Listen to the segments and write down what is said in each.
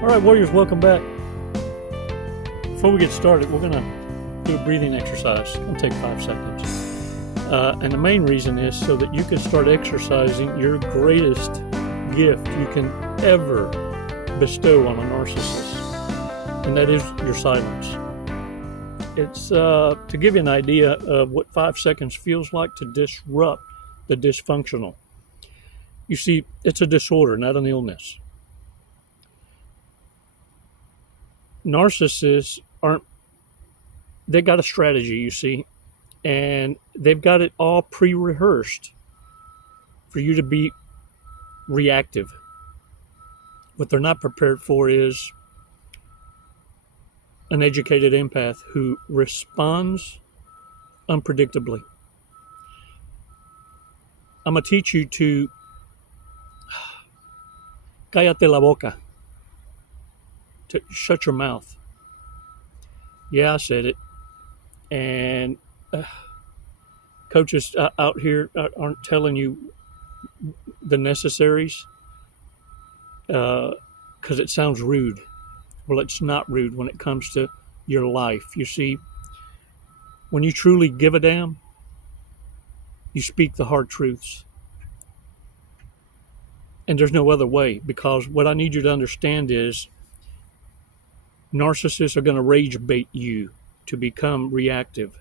All right, warriors, welcome back. Before we get started, we're going to do a breathing exercise. It'll take 5 seconds. And the main reason is so that you can start exercising your greatest gift you can ever bestow on a narcissist, and that is your silence. It's to give you an idea of what 5 seconds feels like to disrupt the dysfunctional. You see, it's a disorder, not an illness. Narcissists they got a strategy, you see, and they've got it all pre-rehearsed for you to be reactive. What they're not prepared for is an educated empath who responds unpredictably. I'm going to teach you to cállate la boca, to shut your mouth. Yeah, I said it. And coaches out here aren't telling you the necessaries because it sounds rude. Well, it's not rude when it comes to your life. You see, when you truly give a damn, you speak the hard truths. And there's no other way, because what I need you to understand is narcissists are going to rage bait you to become reactive.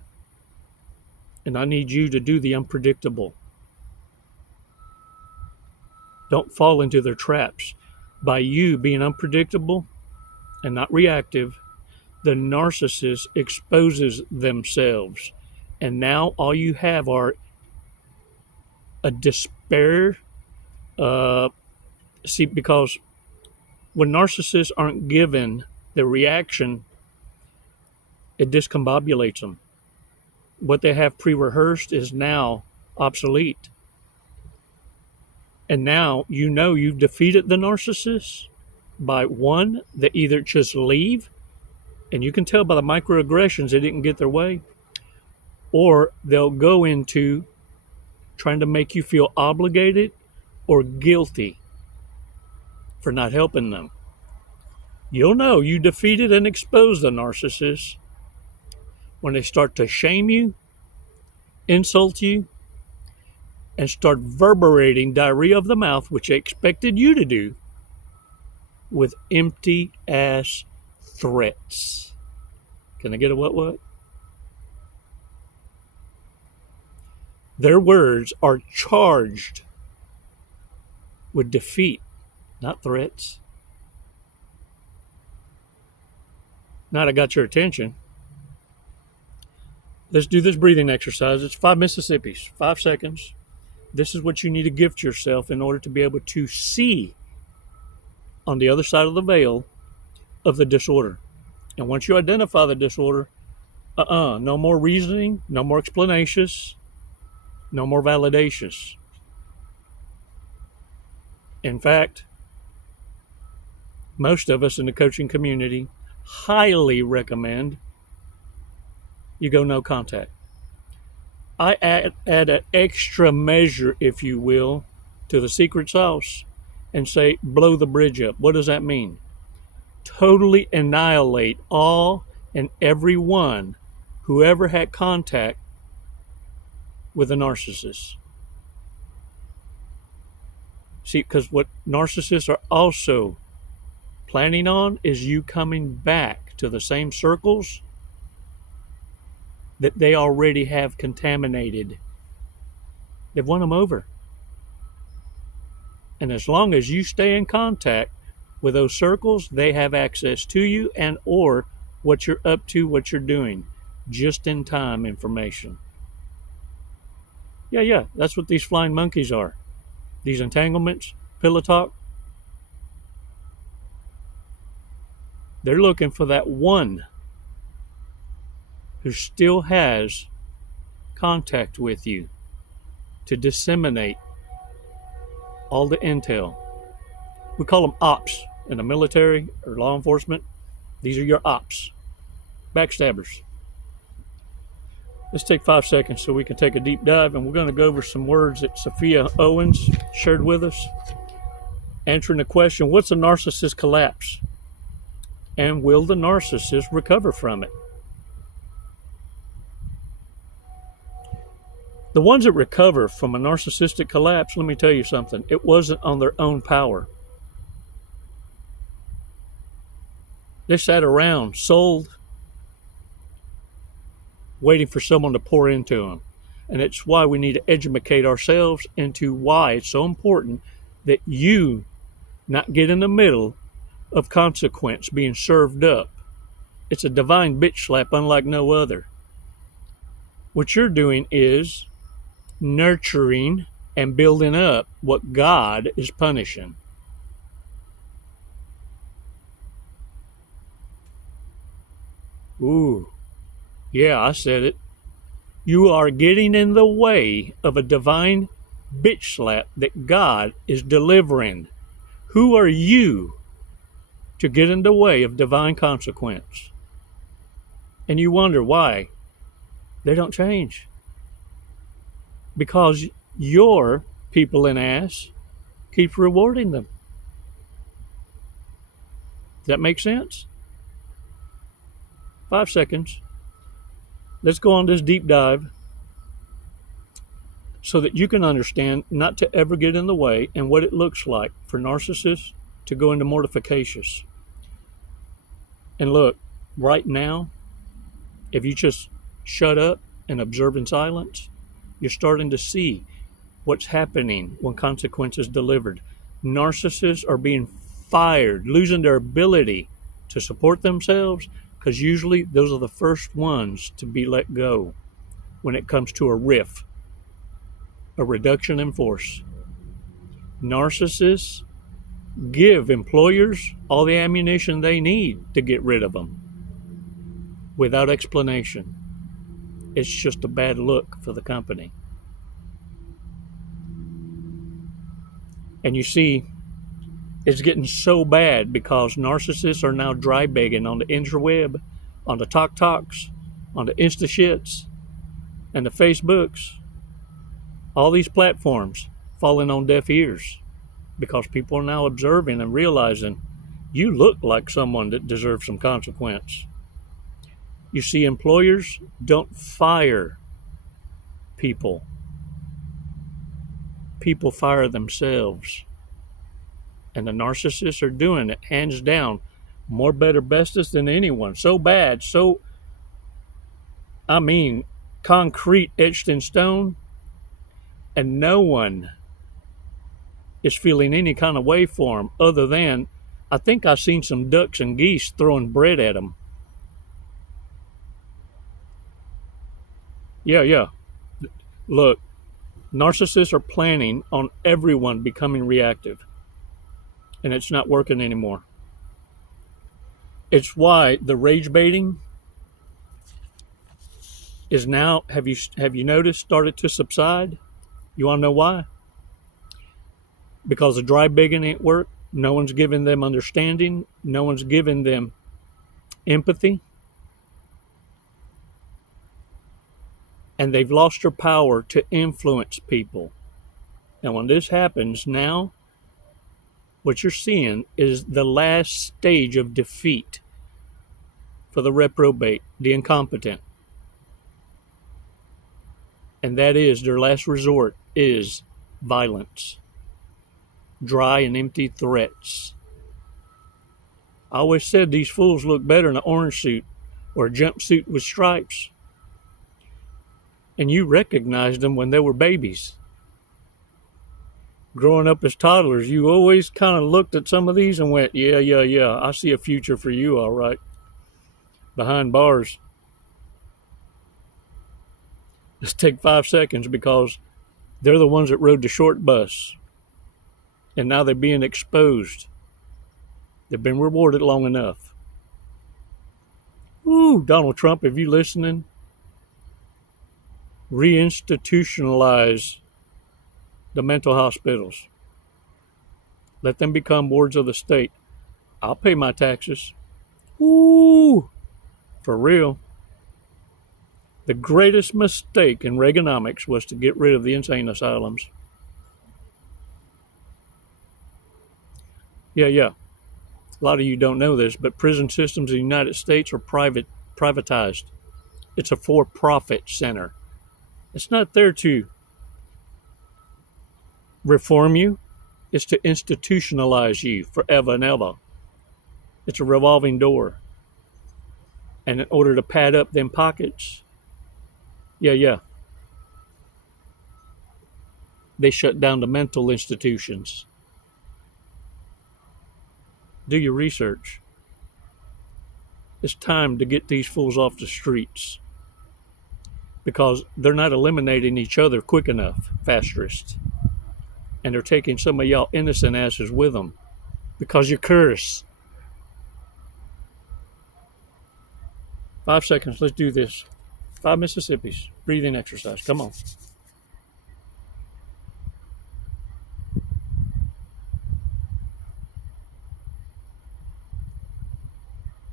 And I need you to do the unpredictable. Don't fall into their traps. By you being unpredictable and not reactive, the narcissist exposes themselves. And now all you have are a despair. Because when narcissists aren't given the reaction, it discombobulates them. What they have pre-rehearsed is now obsolete. And now you know you've defeated the narcissist by one, they either just leave, and you can tell by the microaggressions they didn't get their way, or they'll go into trying to make you feel obligated or guilty for not helping them. You'll know you defeated and exposed the narcissist when they start to shame you, insult you, and start reverberating diarrhea of the mouth, which they expected you to do, with empty ass threats. Can I get a what? Their words are charged with defeat, not threats. Now that I got your attention, let's do this breathing exercise. It's 5 Mississippis, 5 seconds. This is what you need to gift yourself in order to be able to see on the other side of the veil of the disorder. And once you identify the disorder, no more reasoning, no more explanations, no more validations. In fact, most of us in the coaching community highly recommend you go no contact. I add an extra measure, if you will, to the secret sauce and say, blow the bridge up. What does that mean? Totally annihilate all and everyone who ever had contact with a narcissist. See, because what narcissists are also planning on is you coming back to the same circles that they already have contaminated. They've won them over. And as long as you stay in contact with those circles, they have access to you and or what you're up to, what you're doing. Just in time information. Yeah, that's what these flying monkeys are. These entanglements, pillow talk. They're looking for that one who still has contact with you to disseminate all the intel. We call them ops in the military or law enforcement. These are your ops, backstabbers. Let's take 5 seconds so we can take a deep dive, and we're going to go over some words that Sophia Owens shared with us, answering the question, what's a narcissist collapse? And will the narcissist recover from it? The ones that recover from a narcissistic collapse, let me tell you something, it wasn't on their own power. They sat around, sold, waiting for someone to pour into them. And it's why we need to educate ourselves into why it's so important that you not get in the middle of consequence being served up. It's a divine bitch slap unlike no other. What you're doing is nurturing and building up what God is punishing. Ooh, yeah, I said it. You are getting in the way of a divine bitch slap that God is delivering. Who are you to get in the way of divine consequence? And you wonder why they don't change. Because your people in ass keeps rewarding them. Does that make sense? 5 seconds. Let's go on this deep dive so that you can understand not to ever get in the way and what it looks like for narcissists to go into mortifications. And look, right now, if you just shut up and observe in silence, you're starting to see what's happening when consequence is delivered. Narcissists are being fired, losing their ability to support themselves, because usually those are the first ones to be let go when it comes to a RIF, a reduction in force. Narcissists give employers all the ammunition they need to get rid of them without explanation. It's just a bad look for the company. And you see, it's getting so bad because narcissists are now dry begging on the interweb, on the TokToks, on the Instashits, and the Facebooks. All these platforms falling on deaf ears because people are now observing and realizing you look like someone that deserves some consequence. You see, employers don't fire people. People fire themselves. And the narcissists are doing it, hands down, more better bestest than anyone. So bad, concrete etched in stone, and no one is feeling any kind of way for them other than, I think I've seen some ducks and geese throwing bread at them. Yeah. Look, narcissists are planning on everyone becoming reactive. And it's not working anymore. It's why the rage baiting is now, have you noticed, started to subside? You want to know why? Because the dry begging ain't work. No one's giving them understanding. No one's giving them empathy. And they've lost their power to influence people. And when this happens now, what you're seeing is the last stage of defeat for the reprobate, the incompetent. And that is, their last resort is violence. Dry and empty threats. I always said these fools look better in an orange suit or a jumpsuit with stripes. And you recognized them when they were babies. Growing up as toddlers, you always kind of looked at some of these and went, yeah, I see a future for you, all right. Behind bars. Let's take 5 seconds because they're the ones that rode the short bus. And now they're being exposed. They've been rewarded long enough. Ooh, Donald Trump, if you listening, reinstitutionalize the mental hospitals. Let them become wards of the state. I'll pay my taxes. Ooh, for real. The greatest mistake in Reaganomics was to get rid of the insane asylums. Yeah. A lot of you don't know this, but prison systems in the United States are privatized. It's a for-profit center. It's not there to reform you. It's to institutionalize you forever and ever. It's a revolving door. And in order to pad up them pockets, they shut down the mental institutions. Do your research. It's time to get these fools off the streets because they're not eliminating each other quick enough, fascists. And they're taking some of y'all innocent asses with them because you curse. 5 seconds. Let's do this. 5 Mississippis. Breathing exercise. Come on.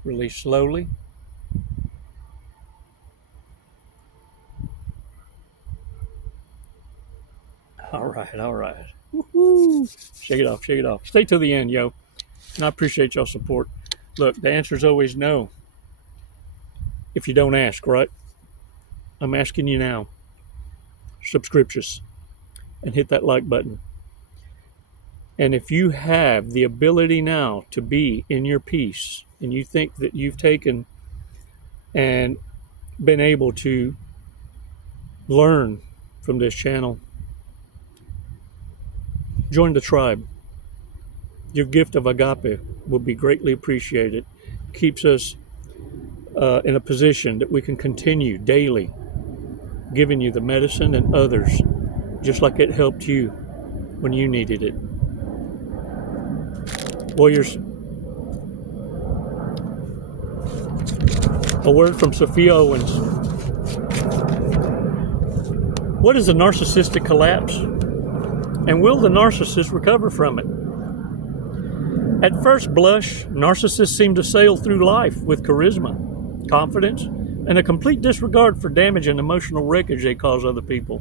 Release slowly. All right. Woo-hoo. Shake it off. Stay till the end, yo. And I appreciate y'all's support. Look, the answer is always no. If you don't ask, right? I'm asking you now. Subscriptions. And hit that like button. And if you have the ability now to be in your peace, and you think that you've taken and been able to learn from this channel, join the tribe. Your gift of agape will be greatly appreciated. Keeps us in a position that we can continue daily giving you the medicine and others, just like it helped you when you needed it. Warriors, a word from Sophia Owens. What is a narcissistic collapse? And will the narcissist recover from it? At first blush, narcissists seem to sail through life with charisma, confidence, and a complete disregard for damage and emotional wreckage they cause other people.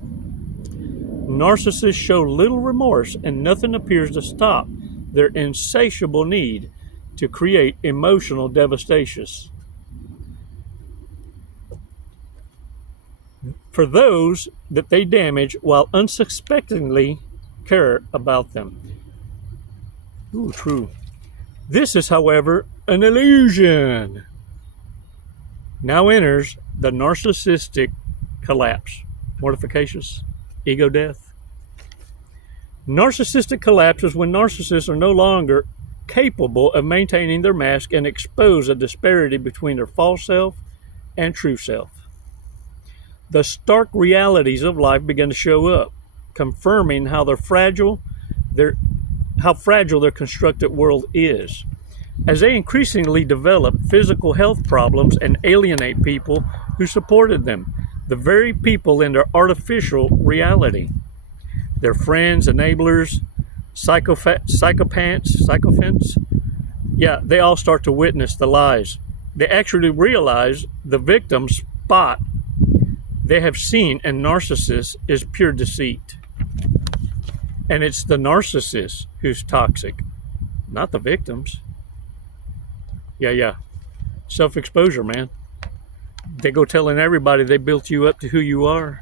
Narcissists show little remorse, and nothing appears to stop their insatiable need to create emotional devastation for those that they damage while unsuspectingly care about them. Ooh, true. This is, however, an illusion. Now enters the narcissistic collapse. Mortifications, ego death. Narcissistic collapse is when narcissists are no longer capable of maintaining their mask and expose a disparity between their false self and true self. The stark realities of life begin to show up, confirming how fragile their constructed world is. As they increasingly develop physical health problems and alienate people who supported them, the very people in their artificial reality. Their friends, enablers, sycophants, they all start to witness the lies. They actually realize the victim's spot they have seen in narcissists is pure deceit. And it's the narcissist who's toxic, not the victims. Self-exposure, man. They go telling everybody they built you up to who you are,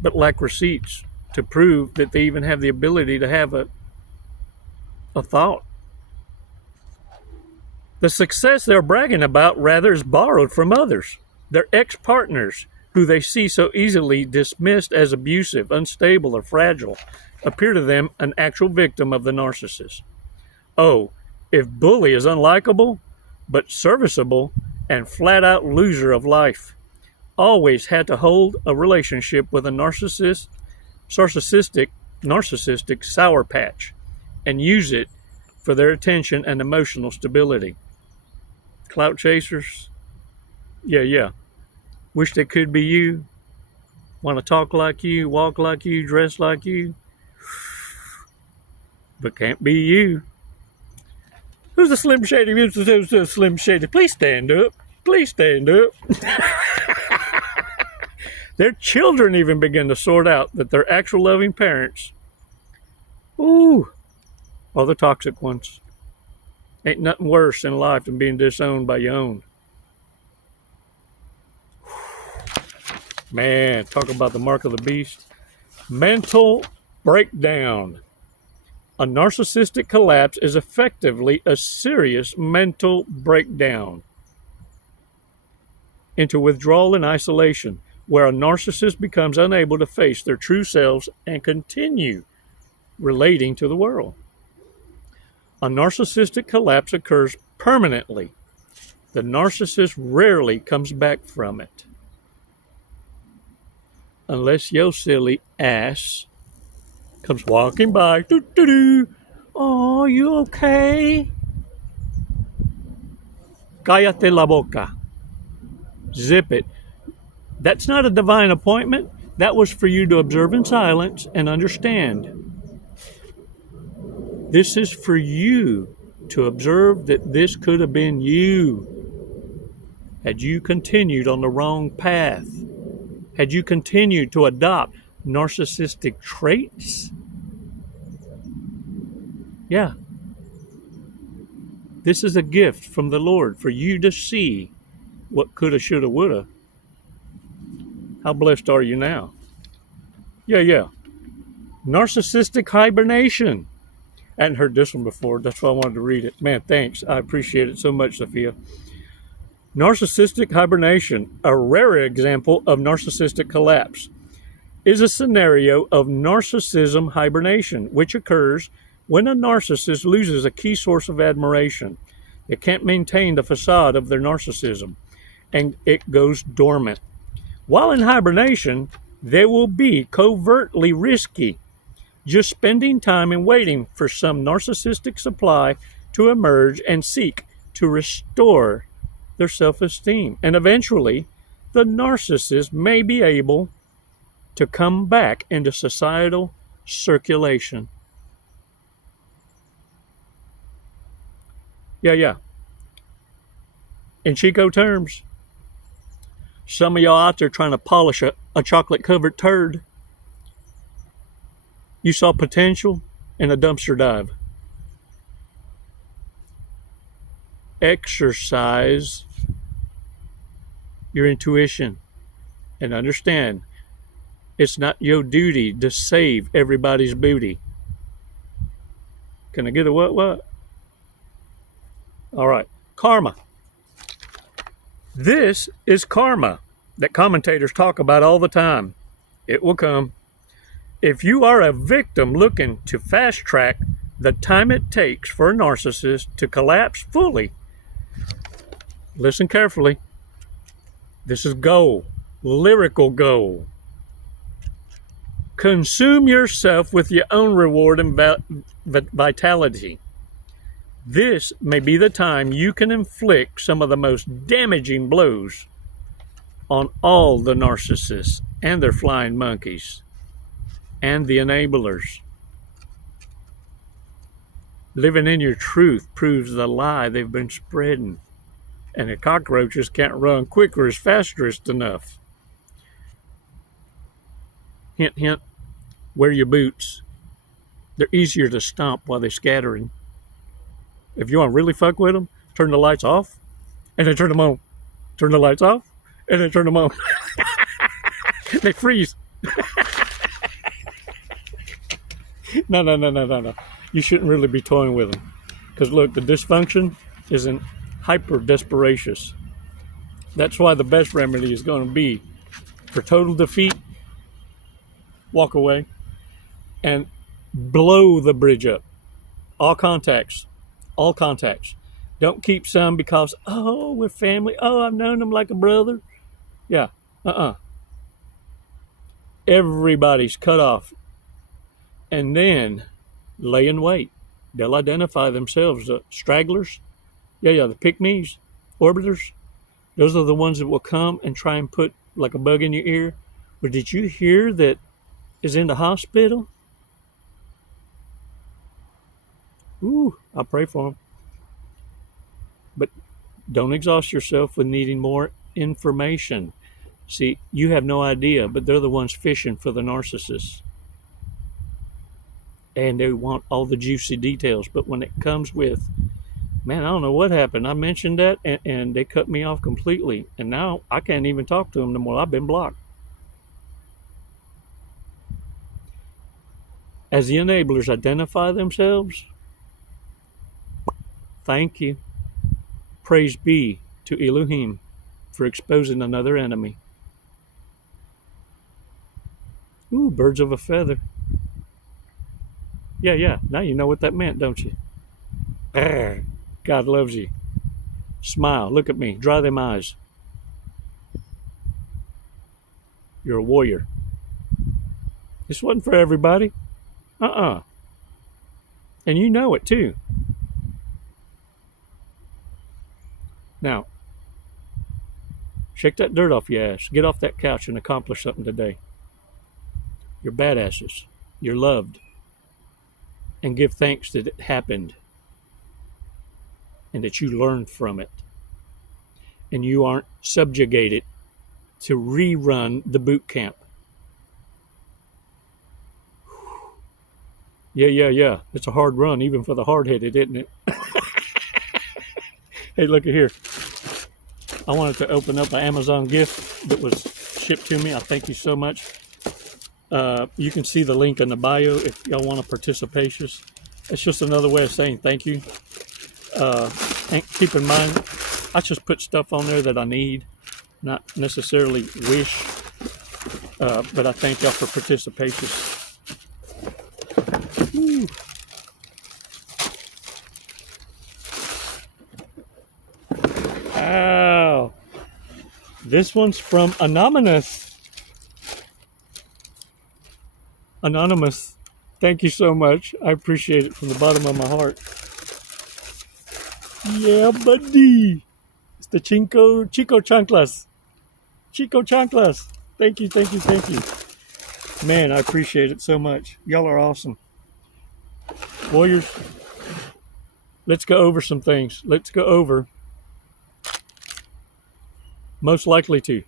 but lack receipts to prove that they even have the ability to have a thought. The success they're bragging about rather is borrowed from others, their ex-partners, who they see so easily dismissed as abusive, unstable, or fragile, appear to them an actual victim of the narcissist. Oh, if bully is unlikable, but serviceable and flat-out loser of life, always had to hold a relationship with a narcissistic sour patch and use it for their attention and emotional stability. Clout chasers, wish they could be you, want to talk like you, walk like you, dress like you, but can't be you. Who's the Slim Shady? Who's the Slim Shady? Please stand up. Please stand up. Their children even begin to sort out that their actual loving parents, or the toxic ones. Ain't nothing worse in life than being disowned by your own. Man, talk about the mark of the beast. Mental breakdown. A narcissistic collapse is effectively a serious mental breakdown into withdrawal and isolation, where a narcissist becomes unable to face their true selves and continue relating to the world. A narcissistic collapse occurs permanently. The narcissist rarely comes back from it. Unless your silly ass comes walking by. Doo-doo-doo. Oh, you okay? Cállate la boca. Zip it. That's not a divine appointment. That was for you to observe in silence and understand. This is for you to observe that this could have been you had you continued on the wrong path. Had you continued to adopt narcissistic traits? Yeah. This is a gift from the Lord for you to see what coulda, shoulda, woulda. How blessed are you now? Yeah. Narcissistic hibernation. I hadn't heard this one before. That's why I wanted to read it. Man, thanks. I appreciate it so much, Sophia. Narcissistic hibernation, a rare example of narcissistic collapse, is a scenario of narcissism hibernation, which occurs when a narcissist loses a key source of admiration. They can't maintain the facade of their narcissism, and it goes dormant. While in hibernation, they will be covertly risky, just spending time and waiting for some narcissistic supply to emerge and seek to restore their self-esteem. And eventually, the narcissist may be able to come back into societal circulation. Yeah. In Chico terms, some of y'all out there trying to polish a chocolate-covered turd, you saw potential in a dumpster dive. Exercise your intuition and understand it's not your duty to save everybody's booty. Can I get a what? All right. Karma. This is karma that commentators talk about all the time. It will come. If you are a victim looking to fast track the time it takes for a narcissist to collapse fully, listen carefully. This is gold, lyrical gold. Consume yourself with your own reward and vitality. This may be the time you can inflict some of the most damaging blows on all the narcissists and their flying monkeys and the enablers. Living in your truth proves the lie they've been spreading, and the cockroaches can't run quicker as fastest enough. Hint, hint, wear your boots. They're easier to stomp while they're scattering. If you want to really fuck with them, turn the lights off and then turn them on. Turn the lights off and then turn them on. They freeze. No. You shouldn't really be toying with them. Because look, the dysfunction is in hyper-desperacious. That's why the best remedy is going to be for total defeat, walk away, and blow the bridge up. All contacts. Don't keep some because, oh, we're family. Oh, I've known them like a brother. Yeah, Everybody's cut off. And then lay in wait. They'll identify themselves as stragglers. Yeah, the pick-me's, orbiters. Those are the ones that will come and try and put like a bug in your ear. But did you hear that is in the hospital? Ooh, I'll pray for them. But don't exhaust yourself with needing more information. See, you have no idea, but they're the ones fishing for the narcissists. and they want all the juicy details. But when it comes with, man, I don't know what happened. I mentioned that, and they cut me off completely. And now I can't even talk to them no more. I've been blocked. As the enablers identify themselves, thank you. Praise be to Elohim for exposing another enemy. Ooh, birds of a feather. Yeah. Now you know what that meant, don't you? Arr, God loves you. Smile. Look at me. Dry them eyes. You're a warrior. This wasn't for everybody. And you know it too. Now, shake that dirt off your ass. Get off that couch and accomplish something today. You're badasses. You're loved. And give thanks that it happened and that you learned from it. And you aren't subjugated to rerun the boot camp. Yeah. It's a hard run, even for the hard-headed, isn't it? Hey, look at here. I wanted to open up an Amazon gift that was shipped to me. I thank you so much. You can see the link in the bio if y'all want to participate. It's just another way of saying thank you. And keep in mind, I just put stuff on there that I need, not necessarily wish, but I thank y'all for participation. Woo. Ow. This one's from Anonymous. Anonymous, thank you so much. I appreciate it from the bottom of my heart. Yeah, buddy. It's the Chico Chanclas. Chico Chanclas. Thank you. Man, I appreciate it so much. Y'all are awesome. Warriors, let's go over some things. Let's go over most likely to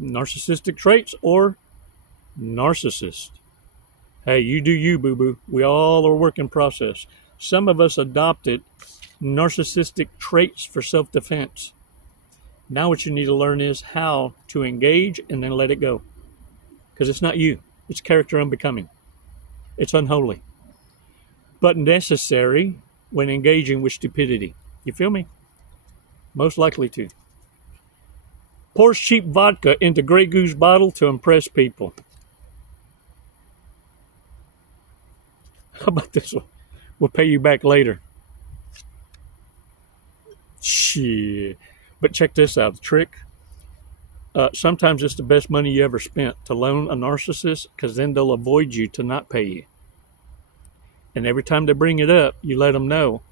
narcissistic traits or narcissist. Hey, you do you, boo-boo. We all are a work in process. Some of us adopted narcissistic traits for self-defense. Now what you need to learn is how to engage and then let it go. Because it's not you. It's character unbecoming. It's unholy. But necessary when engaging with stupidity. You feel me? Most likely to. Pours cheap vodka into Grey Goose bottle to impress people. How about this one? We'll pay you back later. Shit. But check this out. The trick. Sometimes it's the best money you ever spent to loan a narcissist, because then they'll avoid you to not pay you. And every time they bring it up, you let them know,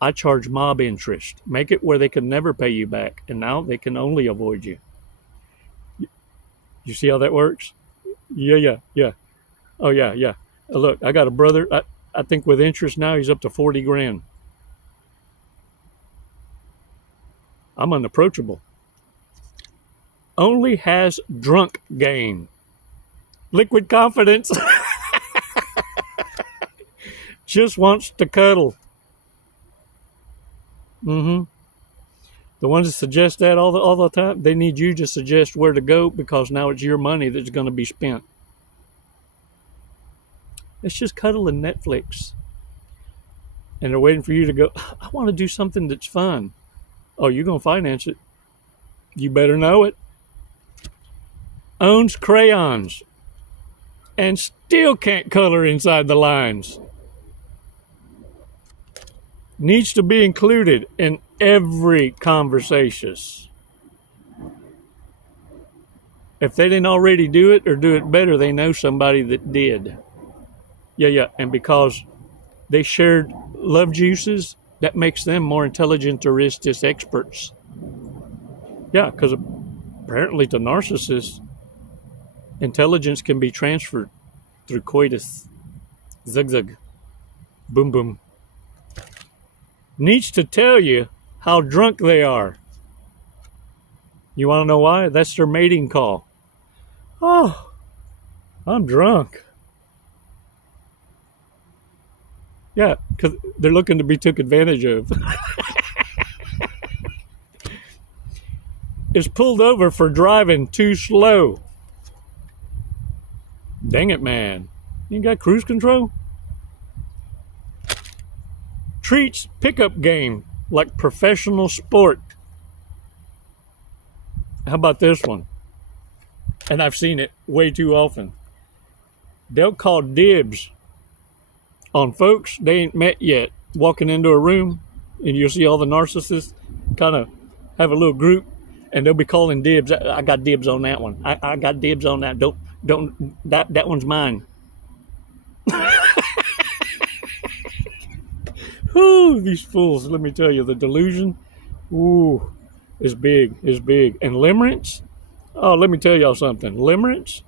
I charge mob interest. Make it where they can never pay you back. And now they can only avoid you. You see how that works? Yeah. Oh, yeah. Look, I got a brother. I think with interest now, he's up to 40 grand. I'm unapproachable. Only has drunk game. Liquid confidence. Just wants to cuddle. The ones that suggest that all the time, they need you to suggest where to go, because now it's your money that's going to be spent. It's just cuddle and Netflix. And they're waiting for you to go, I want to do something that's fun. Oh, you're going to finance it. You better know it. Owns crayons and still can't color inside the lines. Needs to be included in every conversation. If they didn't already do it or do it better, they know somebody that did. Yeah. And because they shared love juices, that makes them more intelligent-touristic experts. Yeah, because apparently to narcissists, intelligence can be transferred through coitus. Zug. Boom, boom. Needs to tell you how drunk they are. You want to know why? That's their mating call. Oh, I'm drunk. Yeah, because they're looking to be took advantage of. Is pulled over for driving too slow. Dang it, man. You ain't got cruise control? Treats pickup game like professional sport. How about this one? And I've seen it way too often. They'll call dibs on folks they ain't met yet, walking into a room, and you'll see all the narcissists kind of have a little group, and they'll be calling dibs. I got dibs on that one. I got dibs on that. Don't that one's mine. Ooh, these fools, let me tell you, the delusion, ooh, is big, And limerence, oh, let me tell y'all something. Limerence,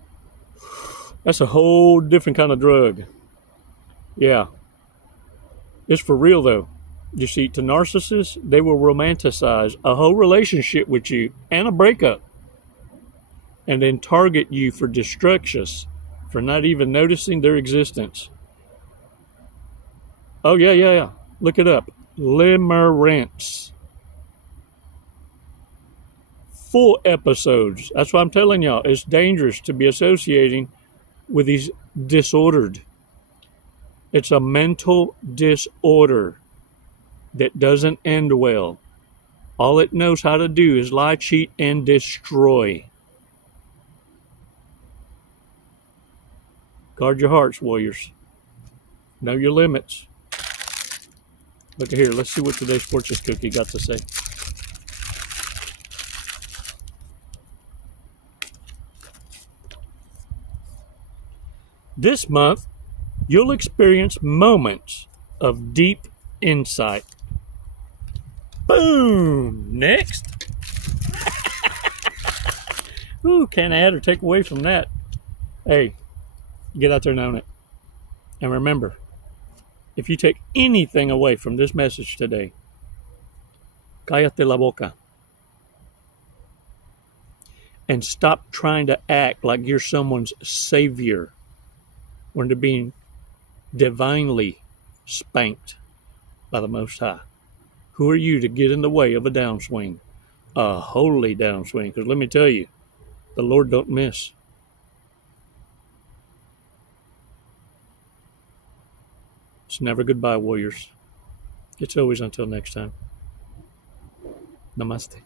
that's a whole different kind of drug. Yeah. It's for real, though. You see, to narcissists, they will romanticize a whole relationship with you and a breakup, and then target you for destructions, for not even noticing their existence. Oh, yeah. Look it up. Limerence. Full episodes. That's why I'm telling y'all, it's dangerous to be associating with these disordered. It's a mental disorder that doesn't end well. All it knows how to do is lie, cheat, and destroy. Guard your hearts, warriors. Know your limits. Look at here. Let's see what today's fortune cookie got to say. This month, you'll experience moments of deep insight. Boom! Next. Ooh, can't add or take away from that. Hey, get out there and own it. And remember, if you take anything away from this message today, cállate la boca. And stop trying to act like you're someone's savior when they're being divinely spanked by the Most High. Who are you to get in the way of a downswing? A holy downswing. Because let me tell you, the Lord don't miss. It's never goodbye, warriors. It's always until next time. Namaste.